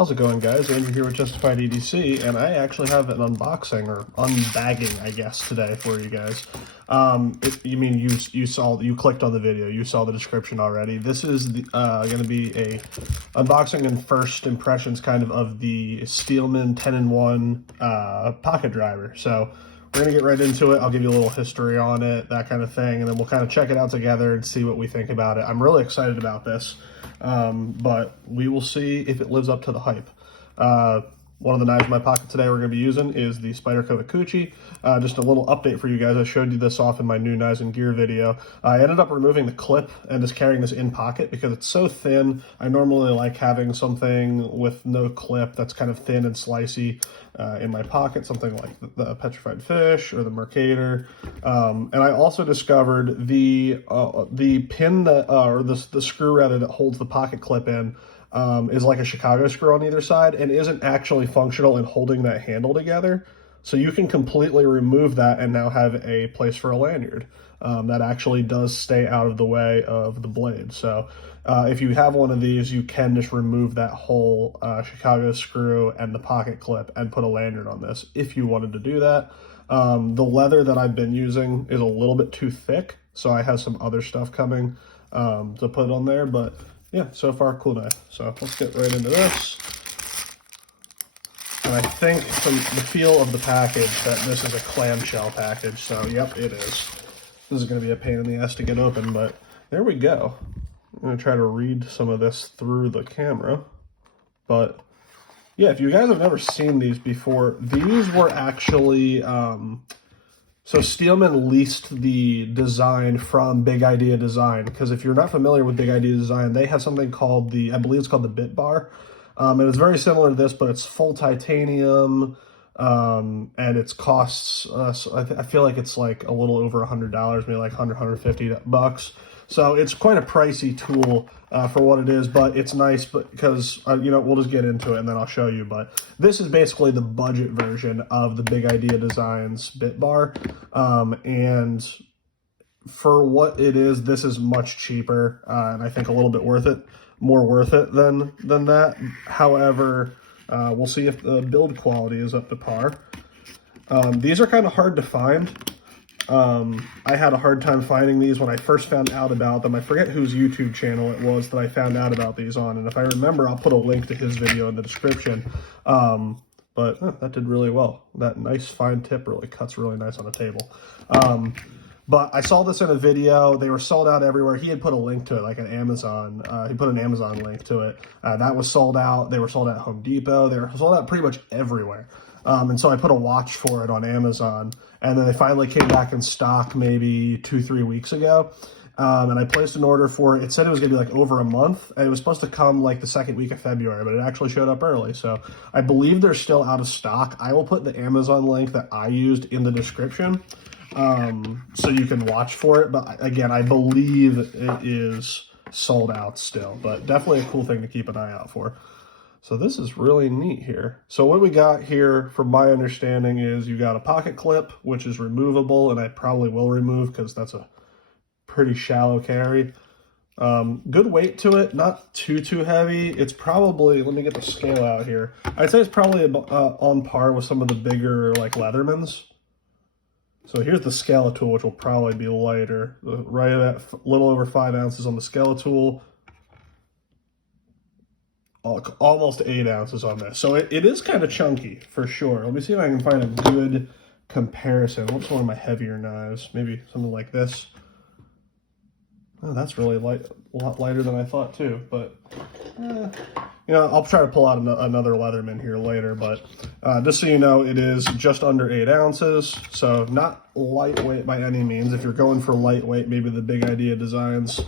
How's it going, guys? Andrew here with Justified EDC, and I actually have an unboxing, or unbagging, I guess, today for you guys. You clicked on the video, you saw the description already. This is going to be a unboxing and first impressions kind of the Steelman 10-in-1 pocket driver. So we're going to get right into it. I'll give you a little history on it, that kind of thing, and then we'll kind of check it out together and see what we think about it. I'm really excited about this. But we will see if it lives up to the hype. One of the knives in my pocket today we're going to be using is the Spyderco Ikuchi. Just a little update for you guys. I showed you this off in my new knives and gear video. I ended up removing the clip and just carrying this in pocket because it's so thin. I normally like having something with no clip that's kind of thin and slicey in my pocket, something like the petrified fish or the Mercator. And I also discovered the pin that, or the screw rather, that holds the pocket clip in is like a Chicago screw on either side and isn't actually functional in holding that handle together. So you can completely remove that and now have a place for a lanyard that actually does stay out of the way of the blade. So if you have one of these, you can just remove that whole Chicago screw and the pocket clip and put a lanyard on this if you wanted to do that. The leather that I've been using is a little bit too thick, so I have some other stuff coming to put on there, but yeah, so far, cool knife. So let's get right into this. And I think from the feel of the package that this is a clamshell package, so yep, it is. This is going to be a pain in the ass to get open, but there we go. I'm going to try to read some of this through the camera. But yeah, if you guys have never seen these before, these were actually... So Steelman leased the design from Big Idea Design, because if you're not familiar with Big Idea Design, they have something called I believe it's called the Bit Bar. And it's very similar to this, but it's full titanium, and it costs, I feel like it's like a little over $100, maybe like $150. So it's quite a pricey tool for what it is, but it's nice because, we'll just get into it and then I'll show you. But this is basically the budget version of the Big Idea Designs Bit Bar. And for what it is, this is much cheaper and I think a little bit more worth it than that. However, we'll see if the build quality is up to par. These are kind of hard to find. I had a hard time finding these when I first found out about them. I forget whose YouTube channel it was that I found out about these on, and if I remember, I'll put a link to his video in the description. But that did really well. That nice fine tip really cuts really nice on the table. But I saw this in a video. They were sold out everywhere. He had put a link to it, like an Amazon. He put an Amazon link to it. That was sold out. They were sold out at Home Depot. They were sold out pretty much everywhere. And so I put a watch for it on Amazon, and then they finally came back in stock maybe 2-3 weeks ago. And I placed an order for it. It said it was going to be like over a month, and it was supposed to come like the second week of February, but it actually showed up early. So I believe they're still out of stock. I will put the Amazon link that I used in the description, so you can watch for it. But again, I believe it is sold out still, but definitely a cool thing to keep an eye out for. So this is really neat here. So what we got here, from my understanding, is you got a pocket clip, which is removable, and I probably will remove because that's a pretty shallow carry. Good weight to it, not too heavy. It's probably, let me get the scale out here. I'd say it's probably on par with some of the bigger like Leathermans. So here's the Skeletal, which will probably be lighter. Right at a little over 5 ounces on the Skeletal. Almost 8 ounces on this. So it is kind of chunky for sure. Let me see if I can find a good comparison. What's one of my heavier knives? Maybe something like this. Oh, that's really light, a lot lighter than I thought too. But I'll try to pull out another Leatherman here later. But just so you know, it is just under 8 ounces. So not lightweight by any means. If you're going for lightweight, maybe the Big Idea Designs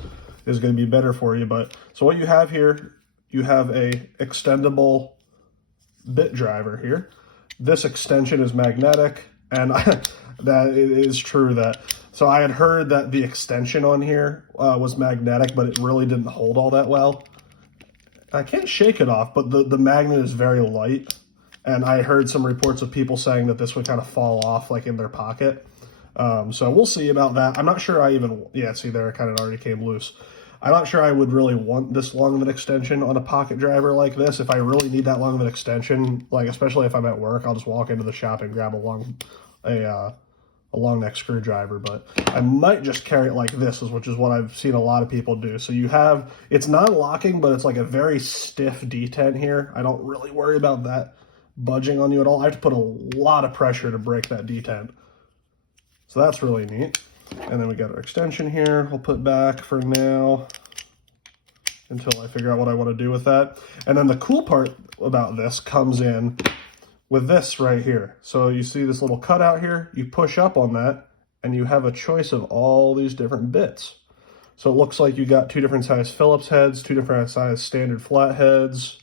is going to be better for you. But so what you have here, you have a extendable bit driver here. This extension is magnetic, and that it is true that. So I had heard that the extension on here was magnetic, but it really didn't hold all that well. I can't shake it off, but the magnet is very light, and I heard some reports of people saying that this would kind of fall off like in their pocket. So we'll see about that. I'm not sure see there, it kind of already came loose. I'm not sure I would really want this long of an extension on a pocket driver like this. If I really need that long of an extension, like especially if I'm at work, I'll just walk into the shop and grab a long neck screwdriver. But I might just carry it like this, which is what I've seen a lot of people do. So you have, it's non-locking, but it's like a very stiff detent here. I don't really worry about that budging on you at all. I have to put a lot of pressure to break that detent. So that's really neat. And then we got our extension here. We'll put back for now until I figure out what I want to do with that. And then the cool part about this comes in with this right here. So you see this little cutout here, you push up on that and you have a choice of all these different bits. So it looks like you got 2 different size Phillips heads, 2 different size standard flat heads,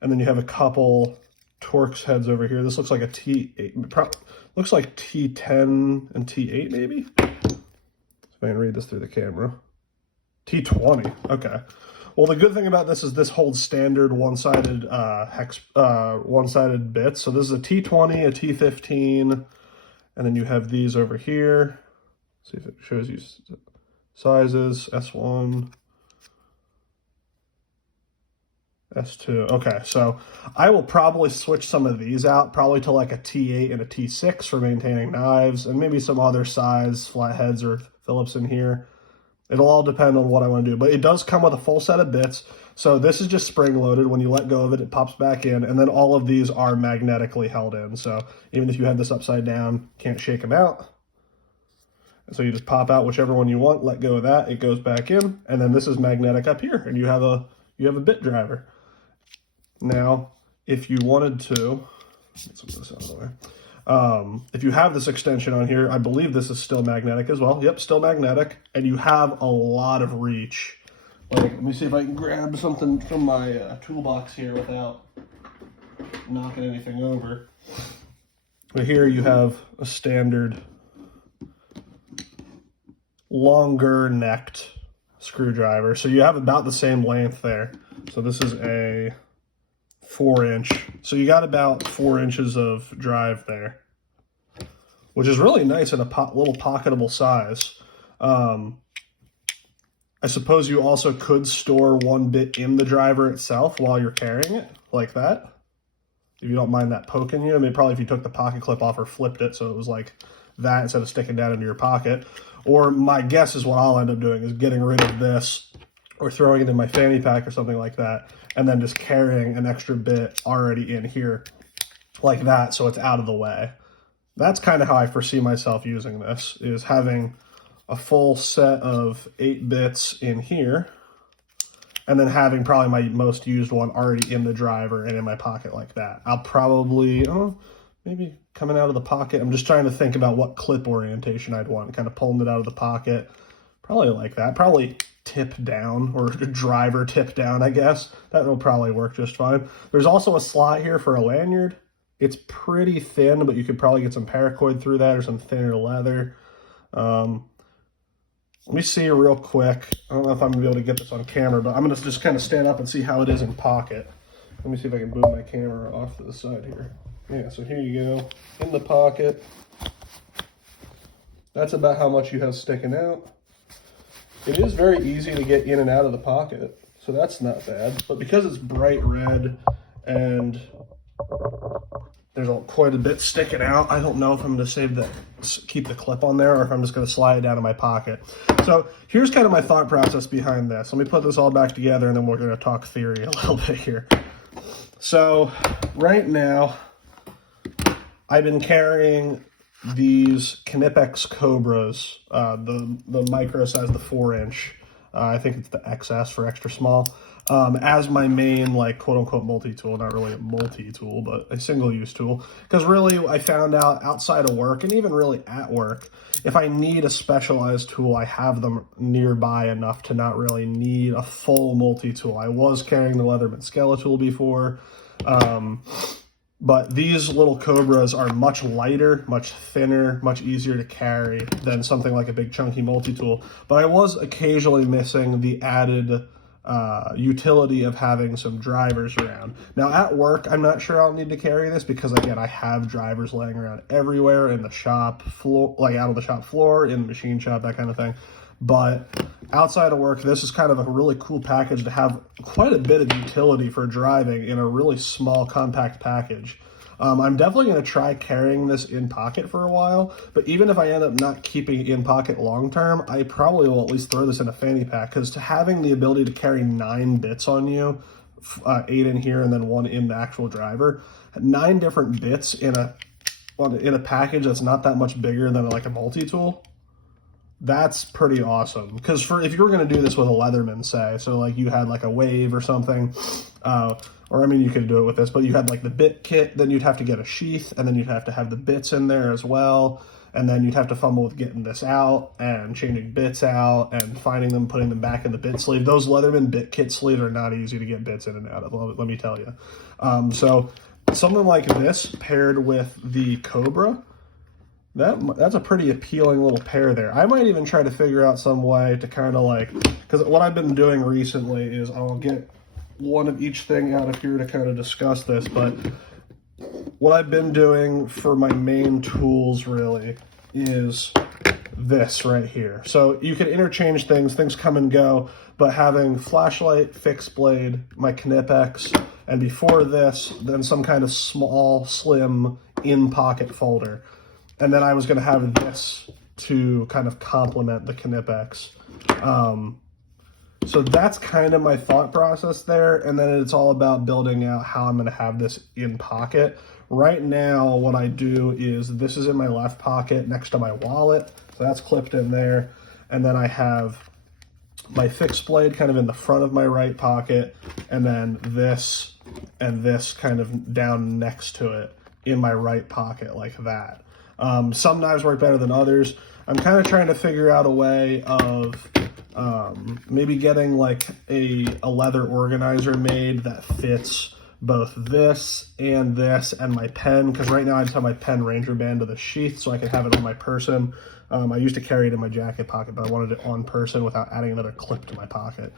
and then you have a couple Torx heads over here. This looks like a T8, looks like T10 and T8 maybe? If I can read this through the camera. T20, okay. Well, the good thing about this is this holds standard one-sided one-sided bits. So this is a T20, a T15, and then you have these over here. Let's see if it shows you sizes, S1, S2. Okay, so I will probably switch some of these out, probably to like a T8 and a T6 for maintaining knives, and maybe some other size flatheads or Phillips in here. It'll all depend on what I want to do, but it does come with a full set of bits. So this is just spring loaded. When you let go of it, it pops back in, and then all of these are magnetically held in. So even if you have this upside down, can't shake them out. And so you just pop out whichever one you want, let go of that, it goes back in, and then this is magnetic up here, and you have a bit driver. Now, if you wanted to, get some of this out of the way. If you have this extension on here, I believe this is still magnetic as well. Yep, still magnetic, and you have a lot of reach. Like, let me see if I can grab something from my toolbox here without knocking anything over. But here you have a standard longer necked screwdriver. So you have about the same length there. So this is a 4-inch. So you got about 4 inches of drive there, which is really nice in a little pocketable size. I suppose you also could store one bit in the driver itself while you're carrying it, like that. If you don't mind that poking you. I mean, probably if you took the pocket clip off or flipped it so it was like that instead of sticking down into your pocket. Or my guess is what I'll end up doing is getting rid of this or throwing it in my fanny pack or something like that, and then just carrying an extra bit already in here like that so it's out of the way. That's kind of how I foresee myself using this, is having a full set of 8 bits in here, and then having probably my most used one already in the driver and in my pocket like that. I'll probably, maybe coming out of the pocket, I'm just trying to think about what clip orientation I'd want, kind of pulling it out of the pocket, probably like that, probably tip down, or driver tip down, I guess. That will probably work just fine. There's also a slot here for a lanyard. It's pretty thin, but you could probably get some paracord through that or some thinner leather. Let me see real quick. I don't know if I'm going to be able to get this on camera, but I'm going to just kind of stand up and see how it is in pocket. Let me see if I can move my camera off to the side here. Yeah, so here you go. In the pocket. That's about how much you have sticking out. It is very easy to get in and out of the pocket, so that's not bad. But because it's bright red and there's quite a bit sticking out, I don't know if I'm going to keep the clip on there or if I'm just going to slide it down in my pocket. So here's kind of my thought process behind this. Let me put this all back together and then we're going to talk theory a little bit here. So right now, I've been carrying these Knipex Cobras, the micro size, the 4-inch. I think it's the XS for extra small. As my main, like, quote-unquote multi-tool, not really a multi-tool, but a single-use tool. Because really, I found out outside of work, and even really at work, if I need a specialized tool, I have them nearby enough to not really need a full multi-tool. I was carrying the Leatherman Skeletool before, but these little Cobras are much lighter, much thinner, much easier to carry than something like a big chunky multi-tool. But I was occasionally missing the added utility of having some drivers around. Now at work, I'm not sure I'll need to carry this because, again, I have drivers laying around everywhere in the shop floor, like out on the shop floor, in the machine shop, that kind of thing. But outside of work, this is kind of a really cool package to have quite a bit of utility for driving in a really small, compact package. I'm definitely going to try carrying this in pocket for a while, but even if I end up not keeping it in pocket long term, I probably will at least throw this in a fanny pack, because having the ability to carry 9 bits on you, 8 in here and then 1 in the actual driver, 9 different bits in a package that's not that much bigger than like a multi-tool, that's pretty awesome. Because if you were going to do this with a Leatherman, say, so like you had like a Wave or something, or I mean, you could do it with this, but you had like the bit kit, then you'd have to get a sheath, and then you'd have to have the bits in there as well, and then you'd have to fumble with getting this out and changing bits out and finding them, putting them back in the bit sleeve. Those Leatherman bit kit sleeves are not easy to get bits in and out of, let me tell you. So something like this paired with the Cobra, that's a pretty appealing little pair there. I might even try to figure out some way to kind of like, because what I've been doing recently is I'll get one of each thing out of here to kind of discuss this, but what I've been doing for my main tools really is this right here. So you can interchange things come and go, but having flashlight, fixed blade, my Knipex, and before this, then some kind of small, slim, in-pocket folder. And then I was going to have this to kind of complement the Knipex. So that's kind of my thought process there. And then it's all about building out how I'm going to have this in pocket. Right now, what I do is this is in my left pocket next to my wallet. So that's clipped in there. And then I have my fixed blade kind of in the front of my right pocket. And then this and this kind of down next to it in my right pocket like that. Some knives work better than others. I'm kind of trying to figure out a way of maybe getting like a leather organizer made that fits both this and my pen, because right now I just have my pen Ranger band to the sheath so I can have it on my person. I used to carry it in my jacket pocket, but I wanted it on person without adding another clip to my pocket.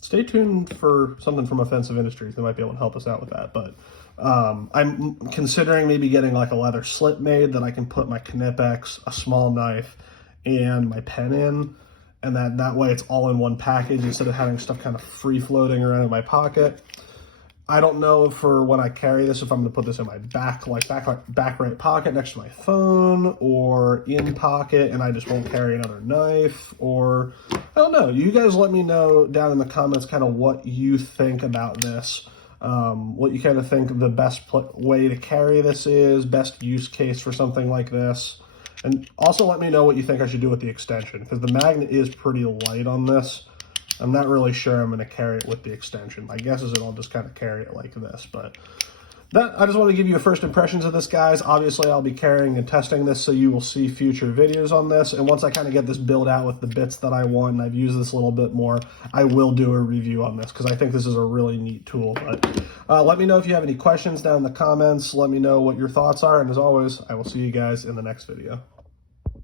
Stay tuned for something from Offensive Industries. They might be able to help us out with that, but I'm considering maybe getting like a leather slit made that I can put my Knipex, a small knife, and my pen in, and that way it's all in one package instead of having stuff kind of free floating around in my pocket. I don't know for when I carry this if I'm going to put this in my back right pocket next to my phone, or in pocket and I just won't carry another knife, or I don't know. You guys let me know down in the comments kind of what you think about this. What you kind of think the best way to carry this is, best use case for something like this. And also let me know what you think I should do with the extension, because the magnet is pretty light on this. I'm not really sure I'm going to carry it with the extension. My guess is I'll just kind of carry it like this, but I just want to give you first impressions of this, guys. Obviously, I'll be carrying and testing this, so you will see future videos on this. And once I kind of get this build out with the bits that I want, and I've used this a little bit more, I will do a review on this, because I think this is a really neat tool. But let me know if you have any questions down in the comments. Let me know what your thoughts are. And as always, I will see you guys in the next video.